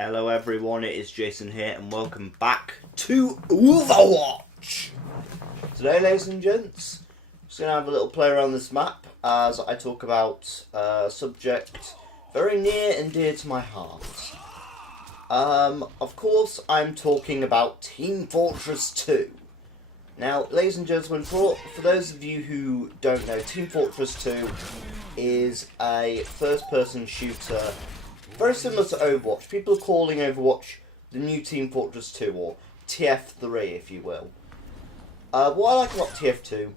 Hello everyone, it is Jason here and welcome back to OVERWATCH! Today, ladies and gents, I'm just going to have a little play around this map as I talk about a subject very near and dear to my heart. Of course, I'm talking about Team Fortress 2. Now, ladies and gentlemen, for those of you who don't know, Team Fortress 2 is a first-person shooter very similar to Overwatch. People are calling Overwatch the new Team Fortress 2, or TF3, if you will. What I like about TF2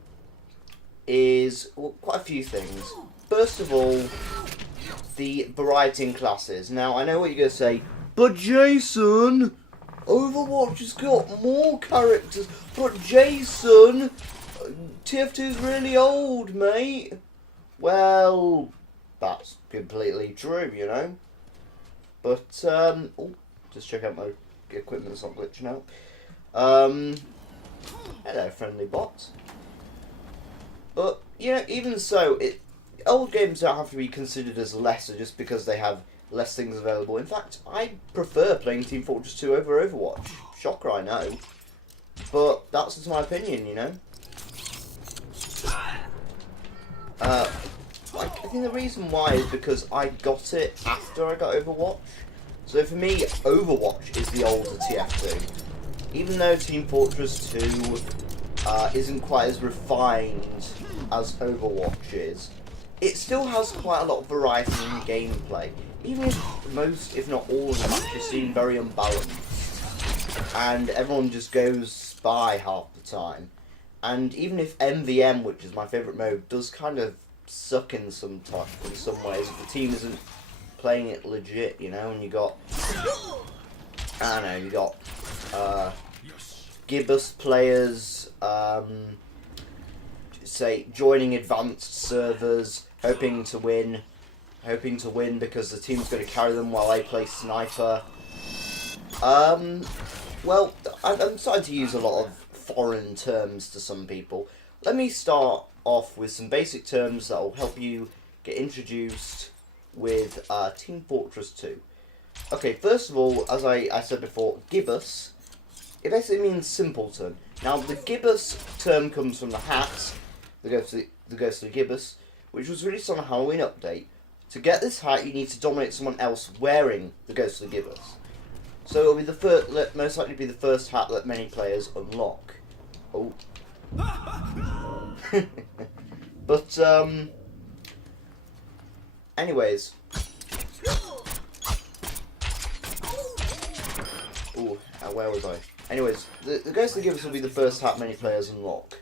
is quite a few things. First of all, the variety in classes. Now, I know what you're going to say, but Jason, Overwatch has got more characters. But Jason, TF2's really old, mate. Well, that's completely true, you know. But, just check out my equipment, it's not glitching out. Hello, friendly bot. But, you know, even so, old games don't have to be considered as lesser just because they have less things available. In fact, I prefer playing Team Fortress 2 over Overwatch. Shocker, I know. But that's just my opinion, you know. I think the reason why is because I got it after I got Overwatch. So for me, Overwatch is the older TF2. Even though Team Fortress 2 isn't quite as refined as Overwatch is, it still has quite a lot of variety in gameplay. Even if most, if not all, of the matches seem very unbalanced. And everyone just goes by half the time. And even if MVM, which is my favourite mode, does kind of suck in some ways, if the team isn't playing it legit, you know, and you got, I don't know, you got Gibbous players, say, joining advanced servers, hoping to win because the team's going to carry them while I play sniper. Well, I'm starting to use a lot of foreign terms to some people. Let me start off with some basic terms that will help you get introduced with Team Fortress 2. Okay, first of all, as I said before, gibbous, it basically means simpleton. Now, the gibbous term comes from the hat, the ghostly gibbous, which was released on a Halloween update. To get this hat, you need to dominate someone else wearing the ghostly gibbous. So it'll be the most likely be the first hat that many players unlock. Oh. But, anyways. Ooh, where was I? Anyways, the Ghostly Gibbous will be the first hat many players unlock.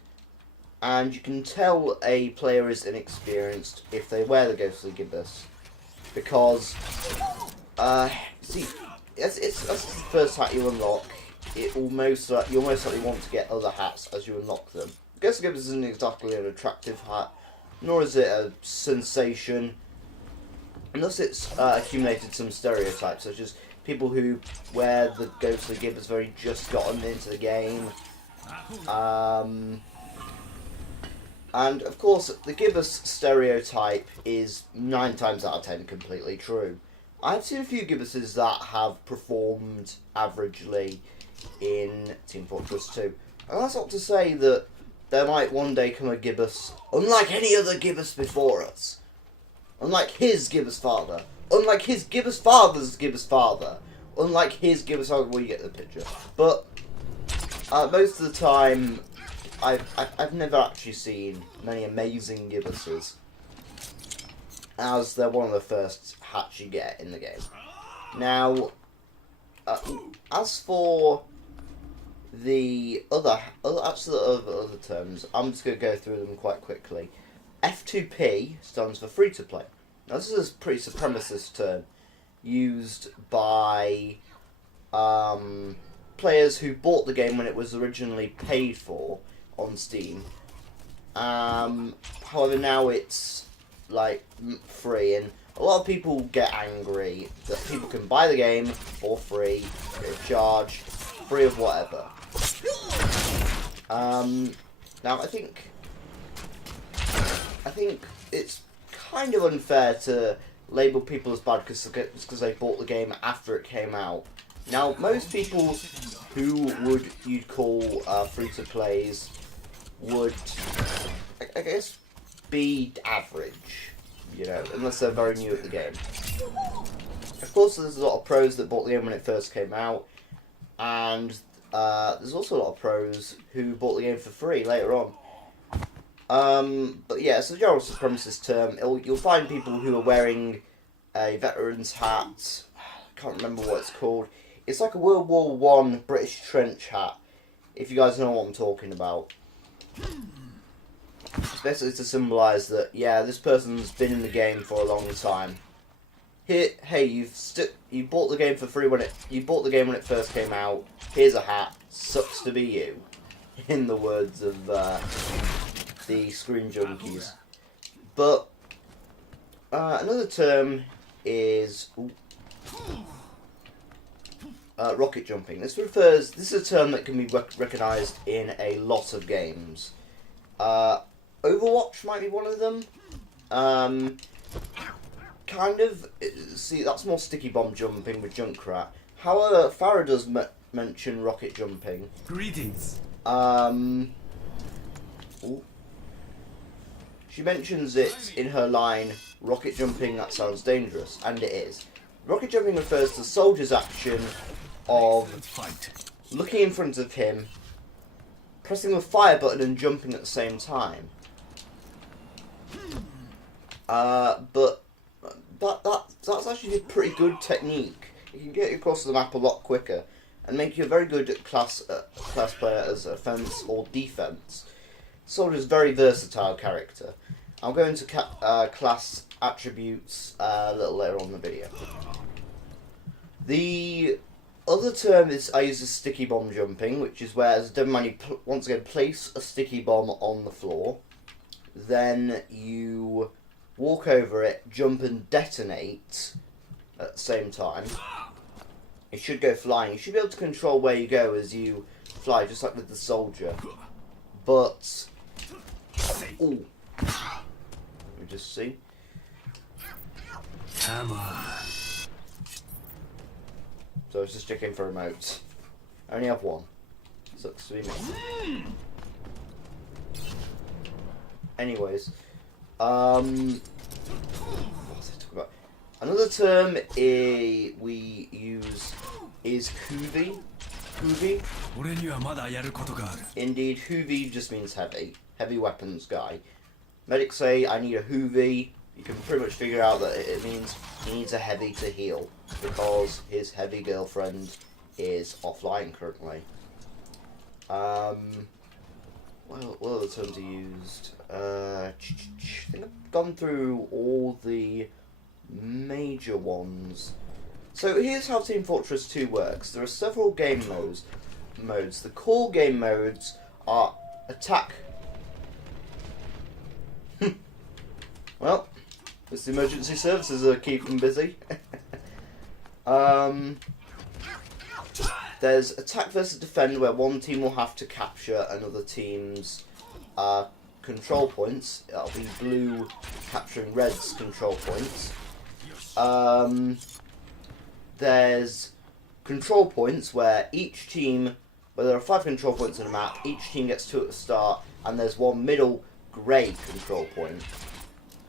And you can tell a player is inexperienced if they wear the Ghostly Gibbous. Because, see, it's the first hat you unlock. You'll most likely want to get other hats as you unlock them. Ghostly Gibbous isn't exactly an attractive hat, nor is it a sensation, and thus it's accumulated some stereotypes, such as people who wear the Ghostly Gibbous very just gotten into the game, and of course the Gibbous stereotype is 9 times out of 10 completely true. I've seen a few Gibbuses that have performed averagely in Team Fortress 2, and that's not to say that there might one day come a Gibbous, unlike any other Gibbous before us. Unlike his Gibbous father. Unlike his Gibbous father's Gibbous father. Unlike his Gibbous father, well, you get the picture. But, most of the time, I've never actually seen many amazing Gibbuses, as they're one of the first hats you get in the game. Now, as for the other terms, I'm just going to go through them quite quickly. F2P stands for free to play. Now this is a pretty supremacist term used by players who bought the game when it was originally paid for on Steam. However, now it's like free, and a lot of people get angry that people can buy the game for free, free of charge, free of whatever. Now I think it's kind of unfair to label people as bad because they bought the game after it came out. Now, most people who you'd call free-to-plays would, I guess, be average, you know, unless they're very new at the game. Of course, there's a lot of pros that bought the game when it first came out, and there's also a lot of pros who bought the game for free later on. But yeah, it's a general supremacist term. You'll find people who are wearing a veteran's hat. I can't remember what it's called. It's like a World War I British trench hat, if you guys know what I'm talking about. It's basically to symbolise that, yeah, this person's been in the game for a long time. Here, hey, you bought the game for free when it first came out. Here's a hat. Sucks to be you, in the words of the Screen Junkies. But another term is rocket jumping. This is a term that can be recognised in a lot of games. Overwatch might be one of them. Kind of, see, that's more sticky bomb jumping with Junkrat. However, Farah does mention rocket jumping. Greetings. She mentions it in her line, rocket jumping, that sounds dangerous, and it is. Rocket jumping refers to the soldier's action of looking in front of him, pressing the fire button and jumping at the same time. But that's actually a pretty good technique. You can get across the map a lot quicker and make you a very good class player as offense or defense. Soldier's a very versatile character. I'll go into class attributes a little later on in the video. The other term is I use sticky bomb jumping, which is where, as a Devilman, you once again place a sticky bomb on the floor, then you walk over it, jump and detonate at the same time. It should go flying. You should be able to control where you go as you fly, just like with the soldier. But ooh, let me just see. Come on. So I was just checking for remotes. I only have one. Sucks to be me. Anyways, what was I talking about? Another term we use is hoovy. Hoovy. Indeed, hoovy just means heavy. Heavy weapons guy. Medics say, I need a hoovy. You can pretty much figure out that it means he needs a heavy to heal, because his heavy girlfriend is offline currently. What other terms are used? I think I've gone through all the major ones. So here's how Team Fortress 2 works. There are several game modes. The core game modes are attack. Well, it's the emergency services are keeping busy. There's attack versus defend, where one team will have to capture another team's control points. It'll be blue capturing red's control points. There's control points, where each team, where there are 5 control points in a map, each team gets 2 at the start, and there's one middle grey control point.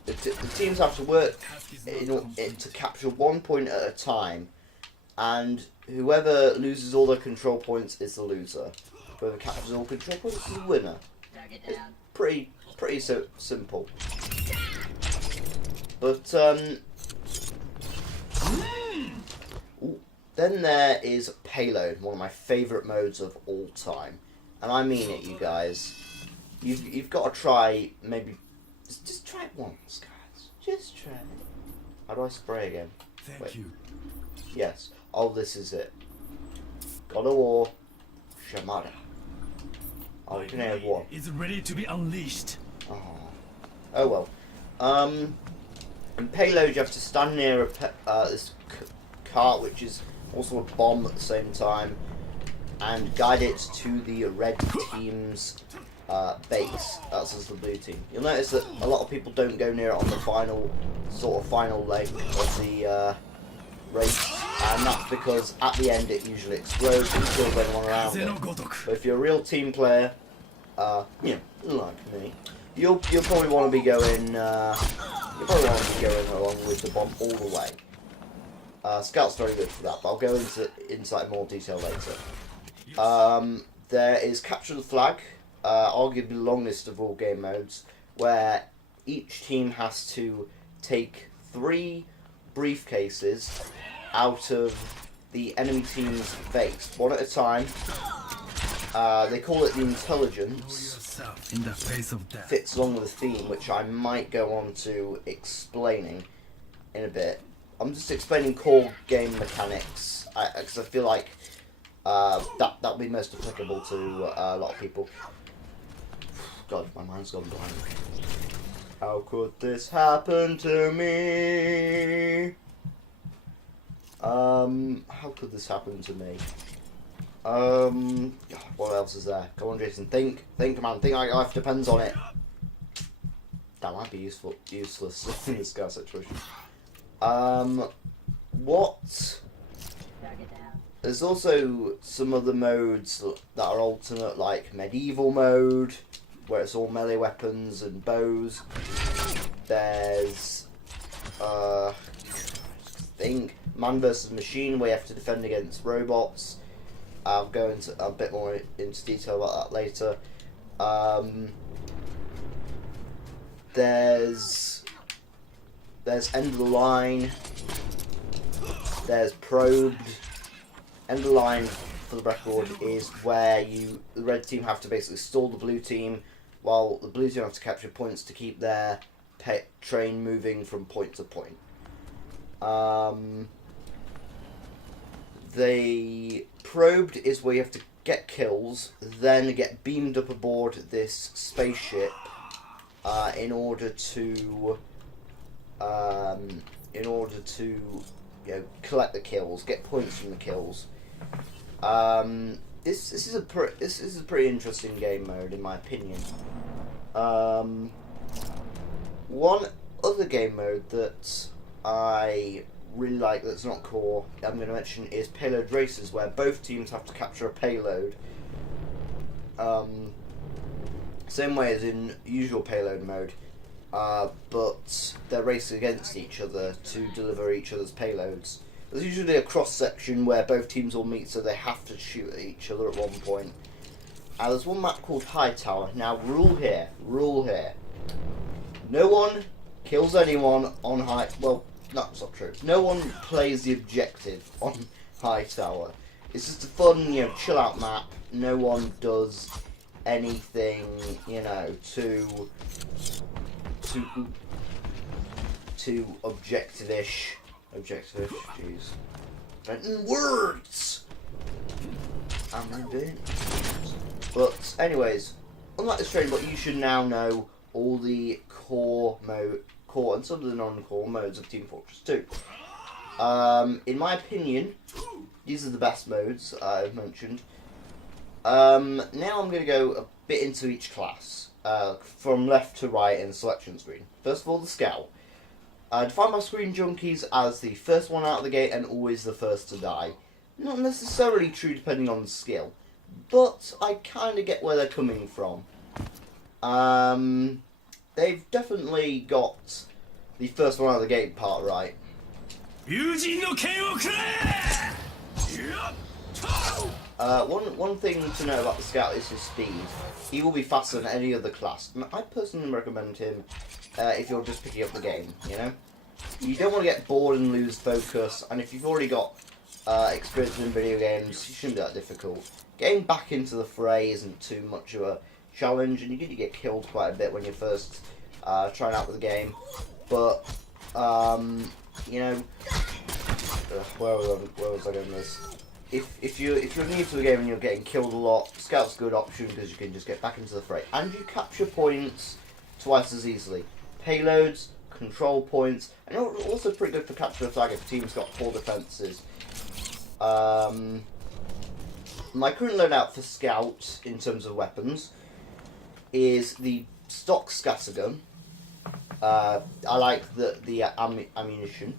The teams have to work to capture 1 point at a time, and whoever loses all their control points is the loser. Whoever captures all control points is the winner. It's pretty so simple. But then there is payload, one of my favourite modes of all time, and I mean it, you guys. You've got to try, maybe just try it once, guys. Just try it. How do I spray again? Thank you. Yes. Oh, this is it. God of War, Shamada. Oh, you can have one. Is ready to be unleashed. Oh well. In payload, you have to stand near this cart, which is also a bomb at the same time, and guide it to the red team's base. That's as the blue team. You'll notice that a lot of people don't go near it on the final leg of the race, and that's because at the end it usually explodes and kills anyone around it. But if you're a real team player, you know, like me, you'll probably want to be going along with the bomb all the way. Scout's very good for that, but I'll go into that in more detail later. There is Capture the Flag, arguably the longest of all game modes, where each team has to take 3 briefcases out of the enemy team's base, one at a time. They call it the intelligence. In the face of death. Fits along with the theme, which I might go on to explaining in a bit. I'm just explaining core game mechanics, because I feel like that'll be most applicable to a lot of people. God, my mind's gone blank. How could this happen to me? How could this happen to me? What else is there? Come on, Jason, think, man, think like life depends on it. That might be useless in this guy's situation. What? There's also some other modes that are alternate, like medieval mode, where it's all melee weapons and bows. There's, man versus machine, where you have to defend against robots. I'll go into a bit more into detail about that later. There's End of the Line. There's Probed. End of the Line, for the record, is where the red team have to basically stall the blue team, while the blue team have to capture points to keep their train moving from point to point. The Probed is where you have to get kills, then get beamed up aboard this spaceship in order to collect the kills, get points from the kills. This is a pretty interesting game mode in my opinion. One other game mode that I really like that's not core, I'm going to mention, is Payload Races, where both teams have to capture a payload. Same way as in usual payload mode, but they're racing against each other to deliver each other's payloads. There's usually a cross section where both teams will meet, so they have to shoot at each other at one point. There's one map called Hightower. Now, rule here. No one kills anyone on well, that's not true. No one plays the objective on Hightower. It's just a fun, chill out map. No one does anything, to objective-ish. Objective-ish, jeez. Inventing words! But, anyways, unlike this training book, you should now know all the core and some of the non-core modes of Team Fortress 2. In my opinion, these are the best modes I've mentioned. Now I'm going to go a bit into each class, from left to right in the selection screen. First of all, the Scout. I define my screen junkies as the first one out of the gate and always the first to die. Not necessarily true depending on skill, but I kind of get where they're coming from. They've definitely got the first one out of the gate part right. One thing to know about the Scout is his speed. He will be faster than any other class. I personally recommend him if you're just picking up the game, You don't want to get bored and lose focus, and if you've already got experience in video games, it shouldn't be that difficult. Getting back into the fray isn't too much of a challenge, and you get killed quite a bit when you're first trying out with the game. But, where was I going with this? If you're new to the game and you're getting killed a lot, Scout's a good option because you can just get back into the fray. And you capture points twice as easily. Payloads, control points, and also pretty good for capture the flag if the team's got poor defences. My current loadout for Scout in terms of weapons is the stock scattergun. I like the ammunition.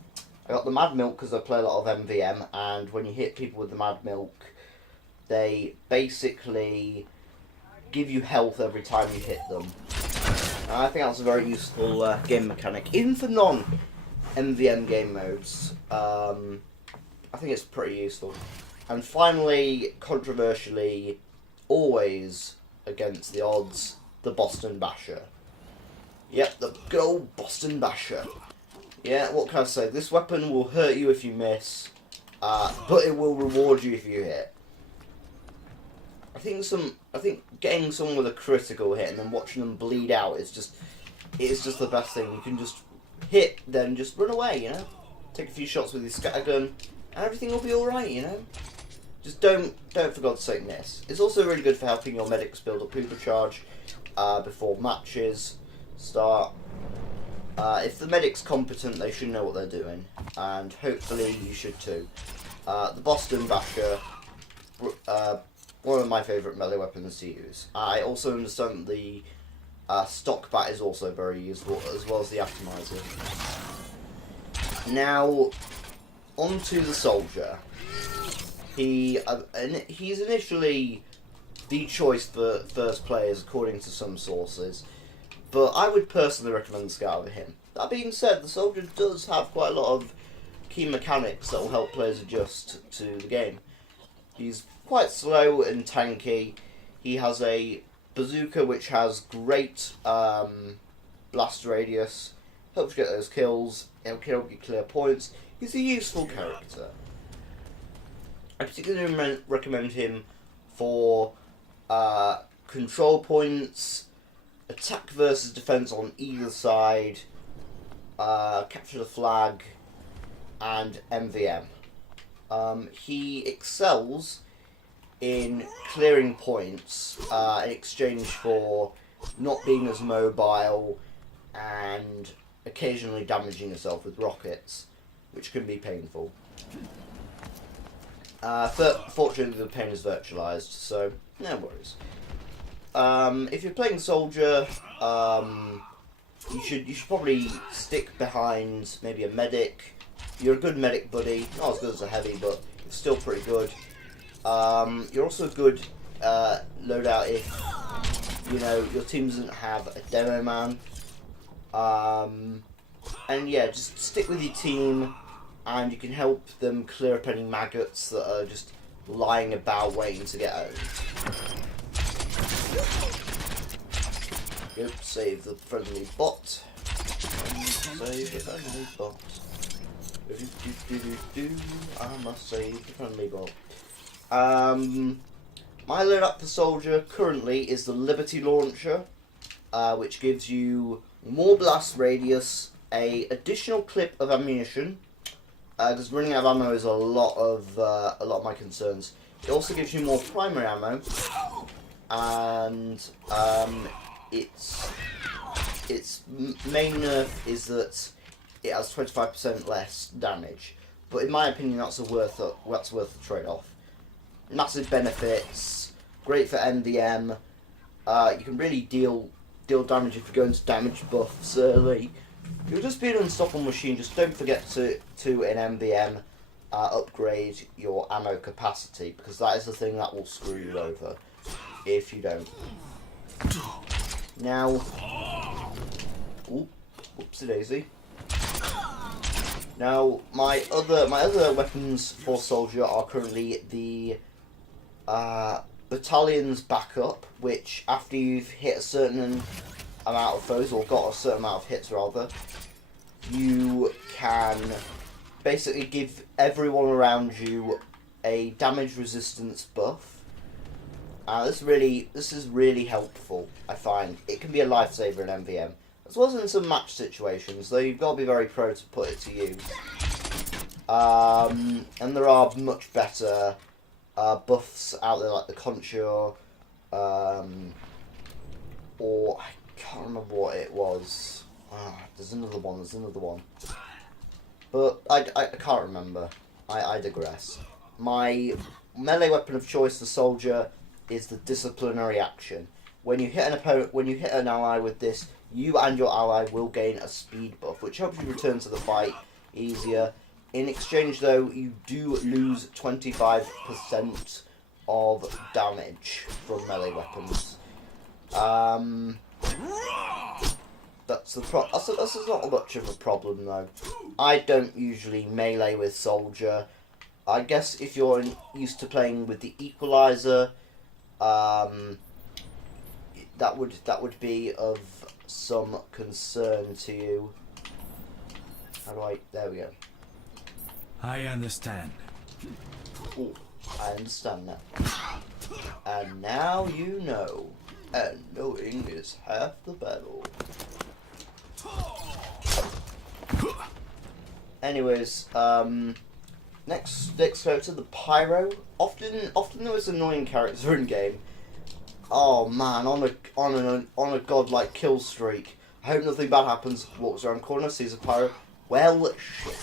I got the Mad Milk because I play a lot of MVM, and when you hit people with the Mad Milk, they basically give you health every time you hit them. And I think that's a very useful game mechanic, even for non-MVM game modes. I think it's pretty useful. And finally, controversially, always against the odds, the Boston Basher. Yep, the good old Boston Basher. Yeah, what can I say? This weapon will hurt you if you miss, but it will reward you if you hit. I think getting someone with a critical hit and then watching them bleed out is just the best thing. You can just hit, then just run away, you know? Take a few shots with your scattergun, and everything will be alright, you know? Just don't for God's sake miss. It's also really good for helping your medics build up supercharge before matches start. If the medic's competent, they should know what they're doing, and hopefully you should too. The Boston Basher, one of my favourite melee weapons to use. I also understand the stock bat is also very useful, as well as the atomizer. Now, onto the soldier. He's initially the choice for first players, according to some sources. But I would personally recommend the Scout over him. That being said, the soldier does have quite a lot of key mechanics that will help players adjust to the game. He's quite slow and tanky. He has a bazooka which has great blast radius. Helps you get those kills. It'll help you clear points. He's a useful character. I particularly recommend him for control points, attack versus defense on either side, capture the flag, and MVM. He excels in clearing points in exchange for not being as mobile and occasionally damaging yourself with rockets, which can be painful. Fortunately, the pain is virtualized, so no worries. If you're playing soldier, you should probably stick behind maybe a medic. You're a good medic buddy, not as good as a heavy, but still pretty good. You're also a good loadout if your team doesn't have a demo man. And yeah, just stick with your team, and you can help them clear up any maggots that are just lying about waiting to get owned. Yep, save the friendly bot. Save the friendly bot. I must save the friendly bot. My loadout for soldier currently is the Liberty Launcher, which gives you more blast radius, a additional clip of ammunition, because running out of ammo is a lot of my concerns. It also gives you more primary ammo, and its main nerf is that it has 25% less damage. But in my opinion, that's worth the trade-off. Massive benefits, great for MVM. You can really deal damage if you go into damage buffs early. You'll just be an unstoppable machine. Just don't forget to in MVM upgrade your ammo capacity, because that is the thing that will screw you over if you don't. Now, whoopsie daisy. Now, my other weapons for soldier are currently the battalion's backup, which after you've hit a certain amount of foes, or got a certain amount of hits rather, you can basically give everyone around you a damage resistance buff. This is really helpful, I find. It can be a lifesaver in MVM, as well as in some match situations, though you've got to be very pro to put it to use. And there are much better buffs out there, like the Contour, or I can't remember what it was. There's another one. But I can't remember. I digress. My melee weapon of choice for soldier is the disciplinary action. when you hit an ally with this, you and your ally will gain a speed buff, which helps you return to the fight easier. In exchange, though, you do lose 25% of damage from melee weapons. That's not much of a problem, though. I don't usually melee with soldier. I guess if you're used to playing with the equalizer, that would be of some concern to you. How do I? There we go. I understand. Ooh, I understand now. And now you know. And knowing is half the battle. Anyways, next go to the pyro. Often the most annoying character in game. Oh man, on a godlike kill streak. I hope nothing bad happens. Walks around corner, sees a pyro. Well, shit.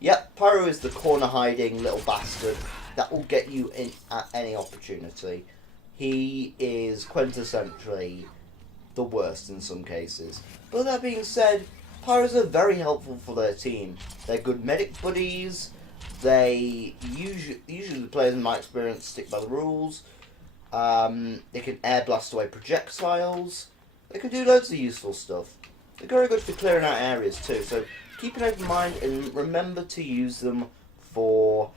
Yep, pyro is the corner hiding little bastard that will get you in at any opportunity. He is quintessentially the worst in some cases. But that being said, pyros are very helpful for their team. They're good medic buddies. They usually the players in my experience stick by the rules. They can air blast away projectiles. They can do loads of useful stuff. They're very good for clearing out areas too. So keep an open mind and remember to use them for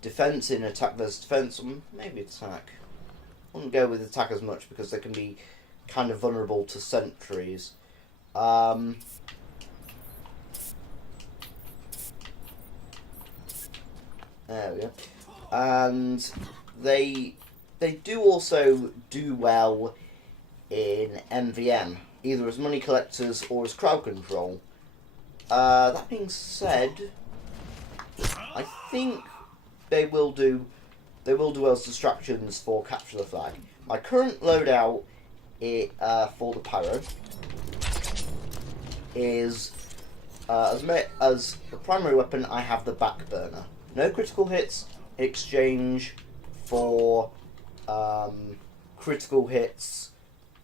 defense in attack versus defense, or maybe attack. I wouldn't go with attack as much because they can be kind of vulnerable to sentries. There we go. And they do also do well in MVM, either as money collectors or as crowd control. That being said, I think they will do well as distractions for capture the flag. My current loadout for the pyro is as the primary weapon. I have the back burner. No critical hits in exchange for critical hits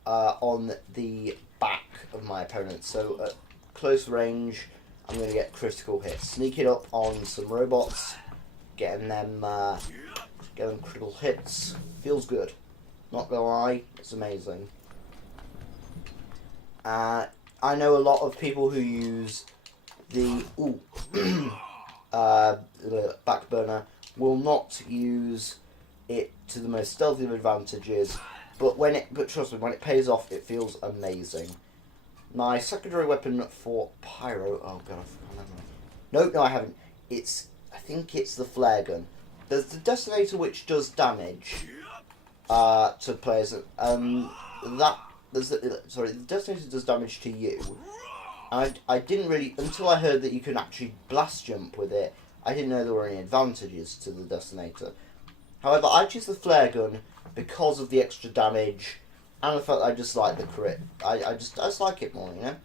on the back of my opponent. So at close range, I'm going to get critical hits. Sneak it up on some robots, getting them critical hits. Feels good. Not gonna lie, it's amazing. I know a lot of people who use the back burner will not use it to the most stealthy of advantages, but trust me, when it pays off, it feels amazing. My secondary weapon for pyro. Oh god, I can't remember. No, I haven't. I think it's the flare gun. There's the detonator which does damage to players. The detonator does damage to you. I didn't really, until I heard that you can actually blast jump with it, I didn't know there were any advantages to the detonator. However, I choose the flare gun because of the extra damage and the fact that I just like the crit. I just like it more, you know?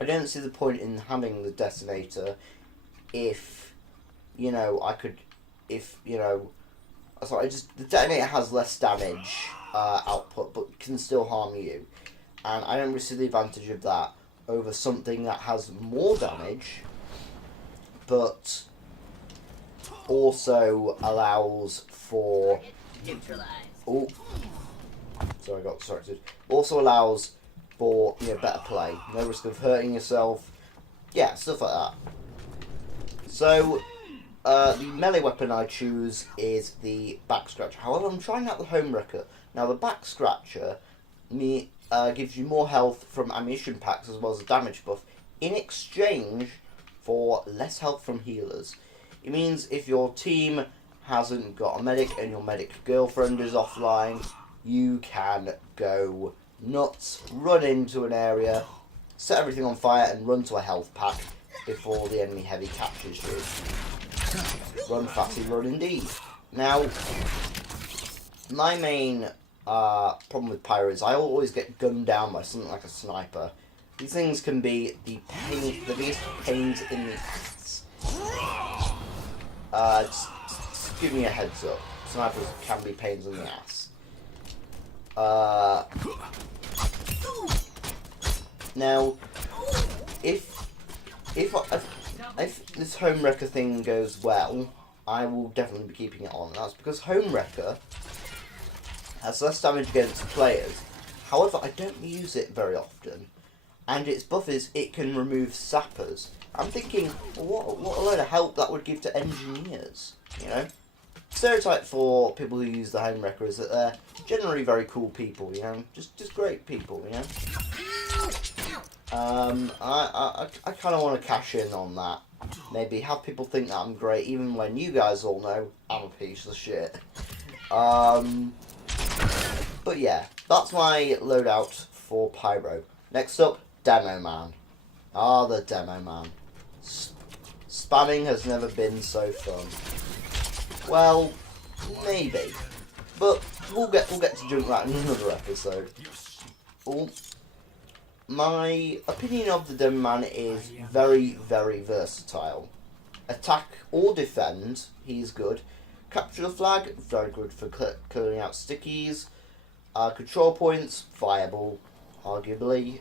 I don't see the point in having the detonator if, you know, the detonator has less damage output, but can still harm you. And I don't really see the advantage of that over something that has more damage, but also allows for... Oh, sorry, I got distracted. Also allows for, you know, better play. No risk of hurting yourself. Yeah, stuff like that. So, the melee weapon I choose is the back scratcher. However, I'm trying out the home wrecker. Now, the back scratcher gives you more health from ammunition packs as well as a damage buff in exchange for less health from healers. It means if your team hasn't got a medic and your medic girlfriend is offline, you can go nuts, run into an area, set everything on fire and run to a health pack before the enemy heavy captures you. Run fatty, run indeed. Now, my main problem with pyro is I always get gunned down by something like a sniper. These things can be the biggest pains in the ass. Just give me a heads up. snipers can be pains in the ass. Now, if this Home Wrecker thing goes well, I will definitely be keeping it on. That's because Home Wrecker has less damage against players. However, I don't use it very often, and its buff is it can remove sappers. I'm thinking, well, what a load of help that would give to engineers, you know? Stereotype for people who use the Home Wrecker is that they're generally very cool people, you know? Just great people, you know? I kind of want to cash in on that. Maybe have people think that I'm great, even when you guys all know I'm a piece of shit. But yeah, that's my loadout for Pyro. Next up, Demo Man. Ah, the Demo Man. Spamming has never been so fun. Well, maybe, but we'll get to jump that in another episode. My opinion of the Demo Man is very, very versatile. Attack or defend, he's good. Capture the flag, very good for clearing out stickies. Control points, viable, arguably.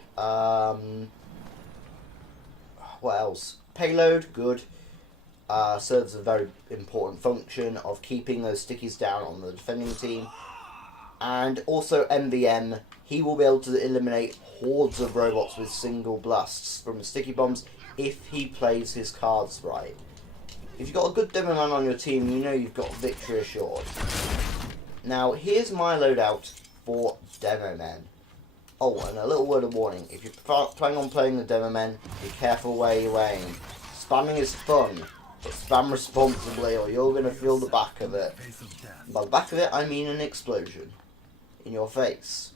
What else? Payload, good. Serves a very important function of keeping those stickies down on the defending team. And also MVM, he will be able to eliminate hordes of robots with single blasts from sticky bombs if he plays his cards right. If you've got a good Demo Man on your team, you know you've got victory assured. Now, here's my loadout for Demo Men. Oh, and a little word of warning. If you're planning on playing the Demo Men, be careful where you aim. Spamming is fun, but spam responsibly or you're going to feel the back of it. And by the back of it, I mean an explosion in your face.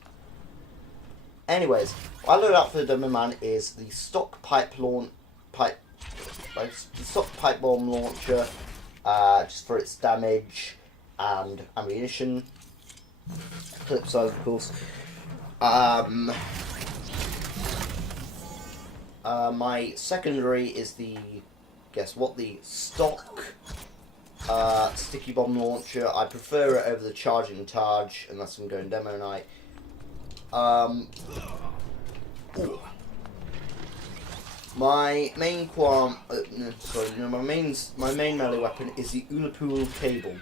Anyways, what I loadout for the Demo Man is the stock the stock pipe bomb launcher, just for its damage and ammunition. Clip size, of course. My secondary is the, guess what, the stock sticky bomb launcher. I prefer it over the charging Targe unless I'm going demo night. My main my main melee weapon is the Ullapool cable.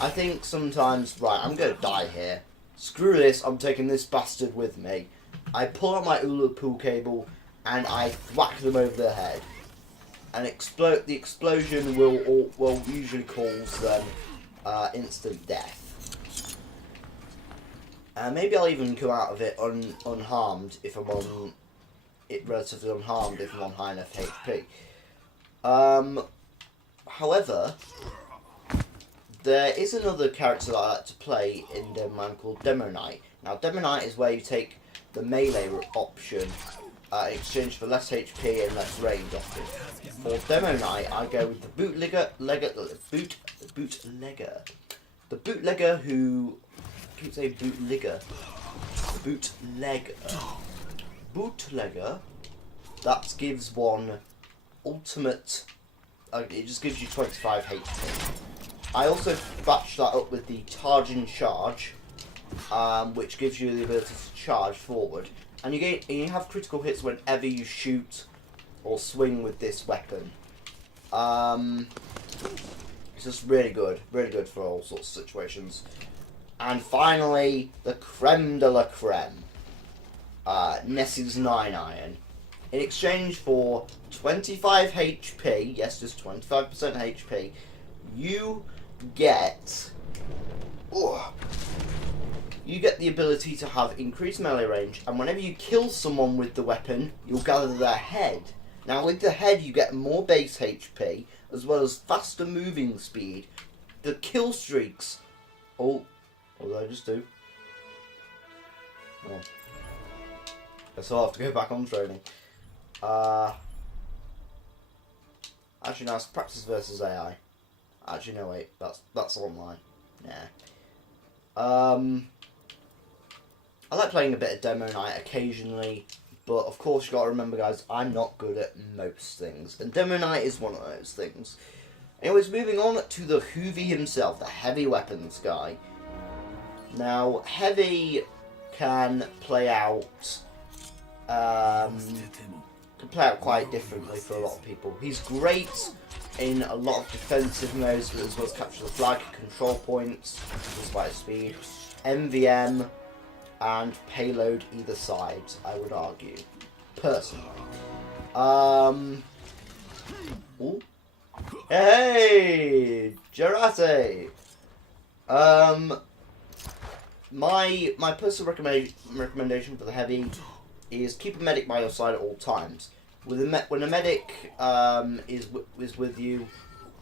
I think sometimes, right, I'm gonna die here. Screw this, I'm taking this bastard with me. I pull out my Ullapool cable and I whack them over the head. And the explosion will usually cause them instant death. Maybe I'll even come out of it unharmed if I'm on it relatively unharmed if I'm on high enough HP. However, there is another character that I like to play in Demo Man called Demo Knight. Now, Demo Knight is where you take the melee option in exchange for less HP and less range option. For Demo Knight, I go with the bootlegger. The bootlegger who... I keep saying bootlegger. Bootlegger. That gives one ultimate... it just gives you 25 HP. I also batch that up with the Targe and Charge, which gives you the ability to charge forward. And you have critical hits whenever you shoot or swing with this weapon. It's just really good for all sorts of situations. And finally, the creme de la creme, Nessie's 9-iron. In exchange for 25 HP, yes, just 25% HP, you get the ability to have increased melee range, and whenever you kill someone with the weapon, you'll gather their head. Now, with the head, you get more base HP, as well as faster moving speed. The kill streaks... Oh, what did I just do? Oh. Guess I'll have to go back on training. Actually, no, it's practice versus AI. Actually, no, wait, that's online. Yeah. I like playing a bit of Demo Night occasionally, but of course you gotta remember, guys, I'm not good at most things, and Demo Night is one of those things. Anyways, moving on to the Hoovy himself, the heavy weapons guy. Now, heavy can play out quite differently for a lot of people. He's great in a lot of defensive modes, as well as capture the flag, control points, despite speed, MVM, and payload either side, I would argue. Personally. Ooh. Hey! Jarate! My personal recommendation for the heavy is keep a medic by your side at all times. When a medic is with you,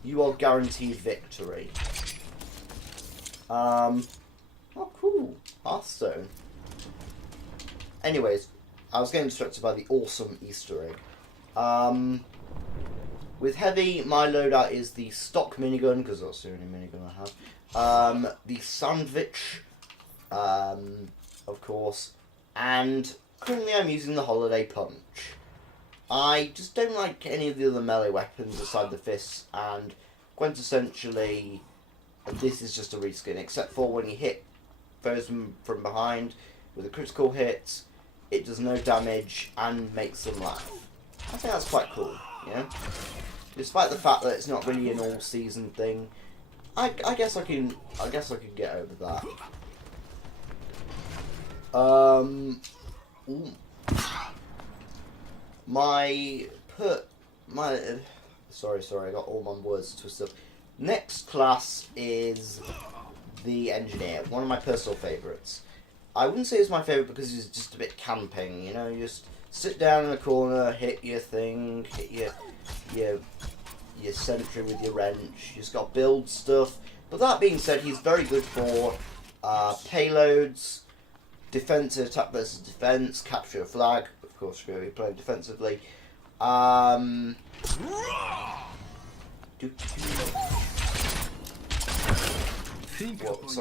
you are guaranteed victory. Oh, cool. Hearthstone. Anyways, I was getting distracted by the awesome Easter egg. With heavy, my loadout is the stock minigun, because that's the only minigun I have. The sandwich, of course, and currently I'm using the holiday punch. I just don't like any of the other melee weapons aside the fists, and quintessentially, this is just a reskin, except for when you hit foes from behind with a critical hit, it does no damage and makes them laugh. I think that's quite cool, you know? Despite the fact that it's not really an all-season thing, I guess I can get over that. Ooh. Sorry, I got all my words twisted up. Next class is the engineer, one of my personal favourites. I wouldn't say it's my favourite because he's just a bit camping, you know, you just sit down in the corner, hit your thing, hit your sentry with your wrench, you just got to build stuff. But that being said, he's very good for payloads, defensive, attack versus defense, capture a flag, of course you're going to be playing defensively. Sorry,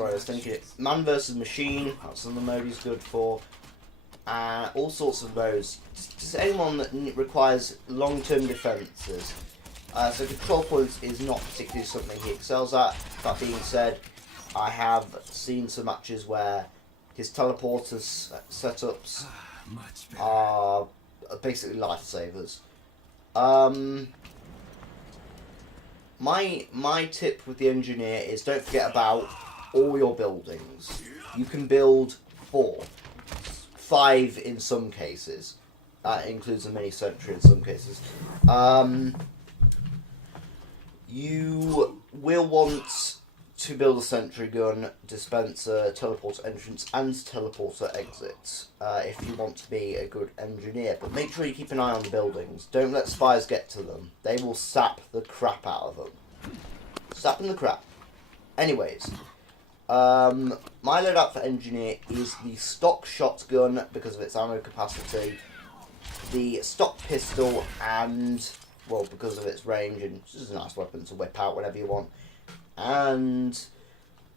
I was thinking man versus machine, that's another mode he's good for. All sorts of modes. Just anyone that requires long-term defences. So control points is not particularly something he excels at. That being said, I have seen some matches where his teleporter setups are basically lifesavers. My tip with the engineer is don't forget about all your buildings. You can build 4, 5 in some cases. That includes a mini sentry in some cases. You will want to build a sentry gun, dispenser, teleporter entrance, and teleporter exit if you want to be a good engineer. But make sure you keep an eye on the buildings. Don't let spies get to them. They will sap the crap out of them. Sapping the crap. Anyways, my loadout for engineer is the stock shotgun because of its ammo capacity, the stock pistol, and, well, because of its range, and it's just a nice weapon to whip out whenever you want. And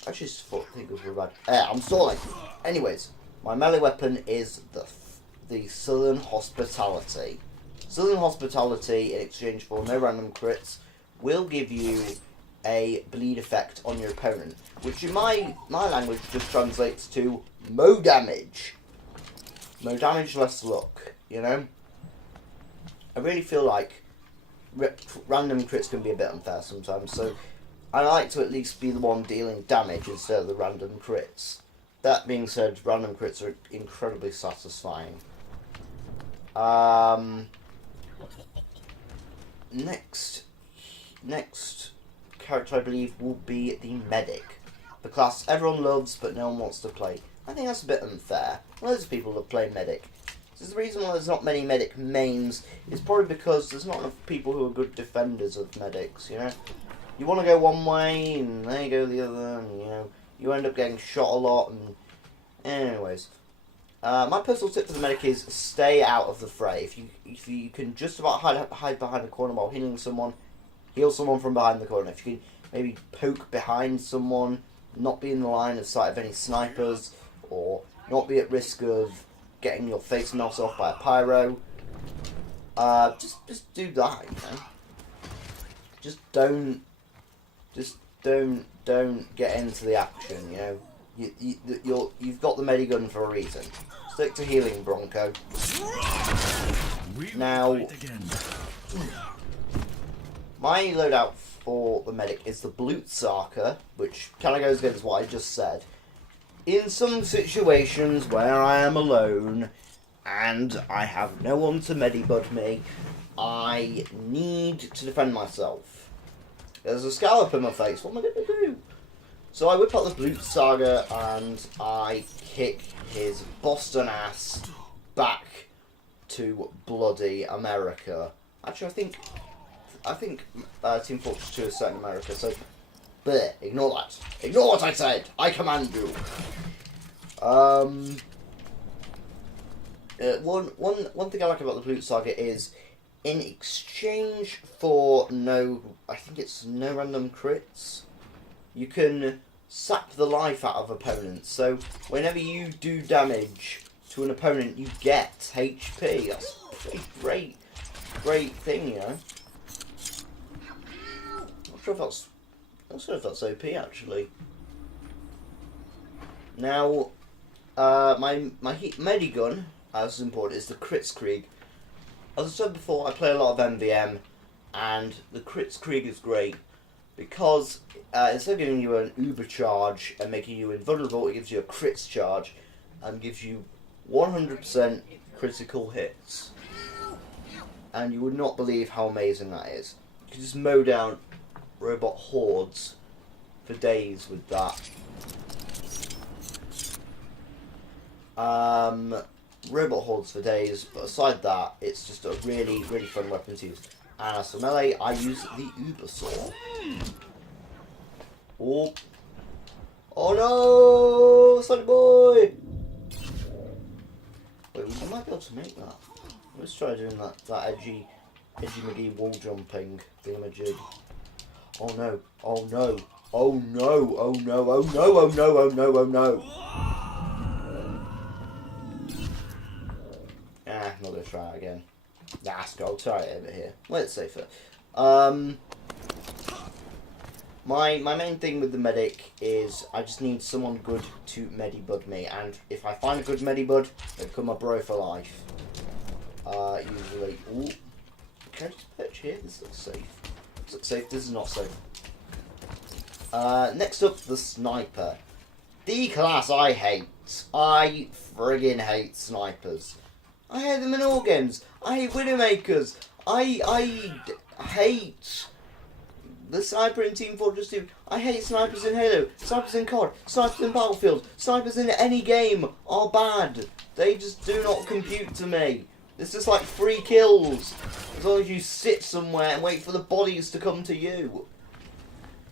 I just think it was bad. I'm stalling. Anyways, my melee weapon is the Southern Hospitality. Southern Hospitality, in exchange for no random crits, will give you a bleed effect on your opponent, which in my language just translates to mo damage. Mo damage, less luck. You know, I really feel like random crits can be a bit unfair sometimes, so I like to at least be the one dealing damage instead of the random crits. That being said, random crits are incredibly satisfying. Next character I believe will be the medic. The class everyone loves but no one wants to play. I think that's a bit unfair. Loads of people love playing medic. The reason why there's not many medic mains is probably because there's not enough people who are good defenders of medics, you know? You want to go one way, and there you go the other, and, you know, you end up getting shot a lot, and... Anyways. My personal tip for the medic is stay out of the fray. If you can just about hide behind a corner while healing someone, heal someone from behind the corner. If you can maybe poke behind someone, not be in the line of sight of any snipers, or not be at risk of getting your face melted off by a pyro, just do that, you know. Just don't Just don't get into the action. You know, you've got the medigun for a reason. Stick to healing, Bronco. Now, my loadout for the medic is the Blutsarker, which kind of goes against what I just said. In some situations where I am alone and I have no one to medibud me, I need to defend myself. There's a scallop in my face, what am I going to do? So I whip out the Blutsarker and I kick his Boston ass back to bloody America. Actually, I think Team Fortress 2 is set in America, so bleh, ignore that. Ignore what I said. I command you. One thing I like about the Blutsarker is, in exchange for no random crits, you can sap the life out of opponents. So whenever you do damage to an opponent, you get HP. That's a pretty great thing, you know. Not sure if that's OP actually. Now, my medigun, as important, is the Kritzkrieg. As I said before, I play a lot of MVM, and the Kritzkrieg is great because instead of giving you an uber charge and making you invulnerable, it gives you a crits charge and gives you 100% critical hits. And you would not believe how amazing that is. You can just mow down robot hordes for days with that. Robot hordes for days, but aside that, it's just a really fun weapon to use. And as for melee, I use the Uber Saw. Oh no, Sonny boy! Wait, we might be able to make that. Let's try doing that edgy McGee wall jumping thingamajig. Oh no! Oh no! Oh no! Oh no! Oh no! Oh no! Oh no! Oh no! I'm not gonna try it again. Nah, I'll try it over here. Let's safer. My main thing with the medic is I just need someone good to medibud me, and if I find a good medibud, they become my bro for life. Usually. Ooh. Can I just perch here? This looks safe. This looks safe. This is not safe. Next up, the sniper. The class I hate. I friggin' hate snipers. I hate them in all games. I hate Widowmakers. I hate the sniper in Team Fortress 2. I hate snipers in Halo, snipers in COD, snipers in Battlefield, snipers in any game are bad. They just do not compute to me. It's just like free kills, as long as you sit somewhere and wait for the bodies to come to you.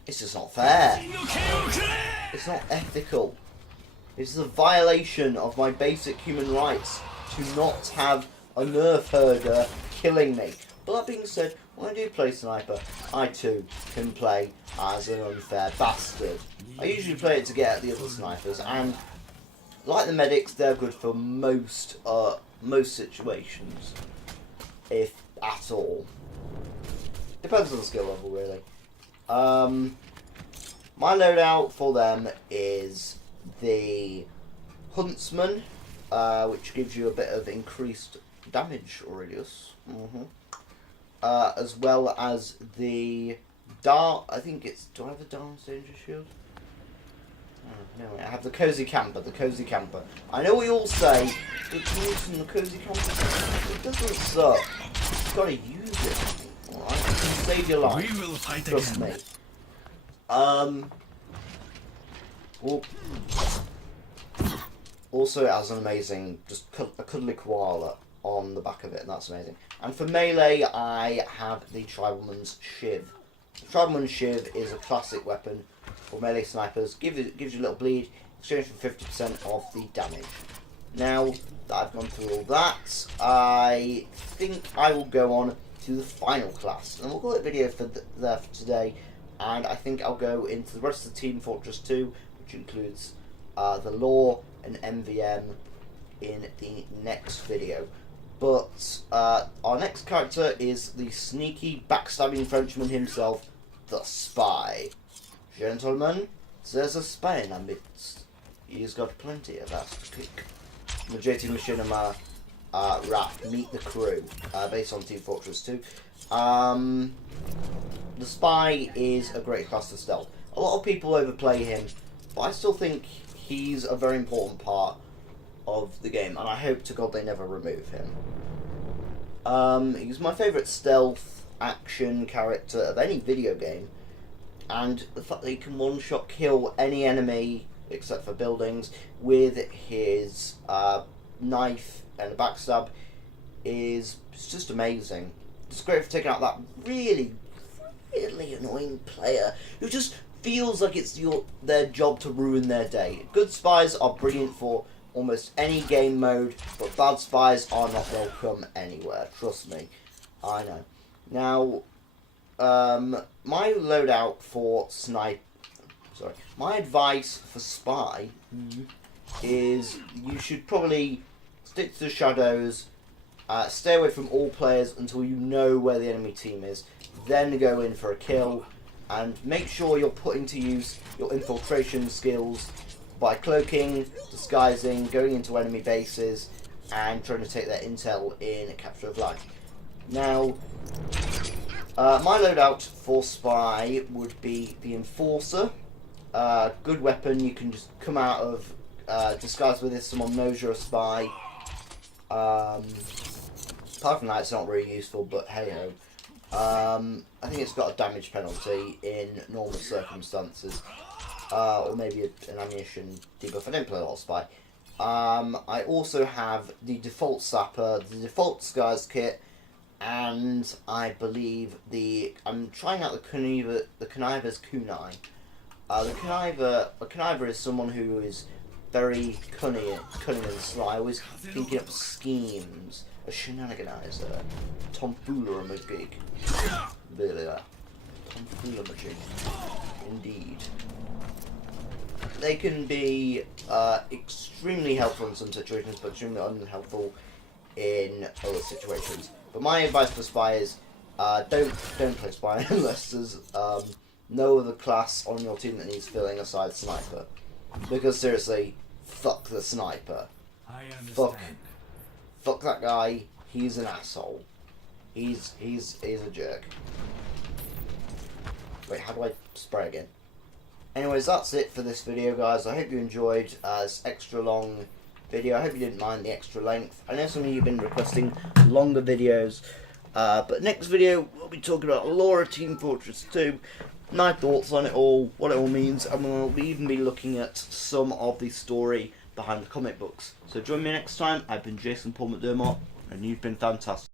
It's just not fair. It's not ethical. It's a violation of my basic human rights to not have a nerf herder killing me. But that being said, when I do play sniper, I too can play as an unfair bastard. I usually play it to get at the other snipers, and like the medics, they're good for most situations, if at all. Depends on the skill level, really. My loadout for them is the Huntsman, which gives you a bit of increased damage radius, as well as the Dart. I think it's. Do I have the Dark Danger Shield? No, I have the Cozy Camper. The Cozy Camper. I know we all say it's using the Cozy Camper. It doesn't suck. You've got to use it. All right, it can save your life. We will fight Trust again. me. Also, it has an amazing, just a cuddly koala on the back of it, and that's amazing. And for melee, I have the Tribalman's Shiv. The Tribalman's Shiv is a classic weapon for melee snipers. Gives you a little bleed, exchange for 50% of the damage. Now that I've gone through all that, I think I will go on to the final class, and we'll call it video for today. And I think I'll go into the rest of the Team Fortress 2, which includes the lore and MVM in the next video. But our next character is the sneaky, backstabbing Frenchman himself, the Spy. Gentlemen, there's a spy in our midst. He's got plenty of ass to kick. The JT Machinima rap Meet the Crew, based on Team Fortress 2. The Spy is a great class to stealth. A lot of people overplay him, but I still think he's a very important part of the game, and I hope to God they never remove him. He's my favourite stealth action character of any video game, and the fact that he can one-shot kill any enemy, except for buildings, with his knife and a backstab is just amazing. It's great for taking out that really annoying player who just feels like it's their job to ruin their day. Good spies are brilliant for almost any game mode, but bad spies are not welcome anywhere. Trust me, I know. Now, my loadout for my advice for spy is you should probably stick to the shadows, stay away from all players until you know where the enemy team is, then go in for a kill, and make sure you're putting to use your infiltration skills by cloaking, disguising, going into enemy bases, and trying to take their intel in capture of flag. Now, my loadout for spy would be the Enforcer. Good weapon, you can just come out of disguise with this, someone knows you're a spy. Apart from that, it's not really useful, but hey ho. I think it's got a damage penalty in normal circumstances, or maybe an ammunition debuff. I don't play a lot of spy. I also have the default sapper, the default disguise kit, and I believe I'm trying out the conniver's kunai. The conniver is someone who is very cunning and sly, always thinking up schemes, a shenaniganizer, tomfoolery. Really, tomfoolery. Indeed. They can be extremely helpful in some situations, but extremely unhelpful in other situations. But my advice for spy is don't play spy unless there's no other class on your team that needs filling aside sniper. Because seriously, fuck the sniper. I understand. Fuck that guy. He's an asshole. He's a jerk. Wait, how do I spray again? Anyways, that's it for this video, guys. I hope you enjoyed this extra long video. I hope you didn't mind the extra length. I know some of you have been requesting longer videos. But next video, we'll be talking about lore of Team Fortress 2. My thoughts on it all, what it all means, and we'll even be looking at some of the story behind the comic books. So join me next time. I've been Jason Paul McDermott, and you've been fantastic.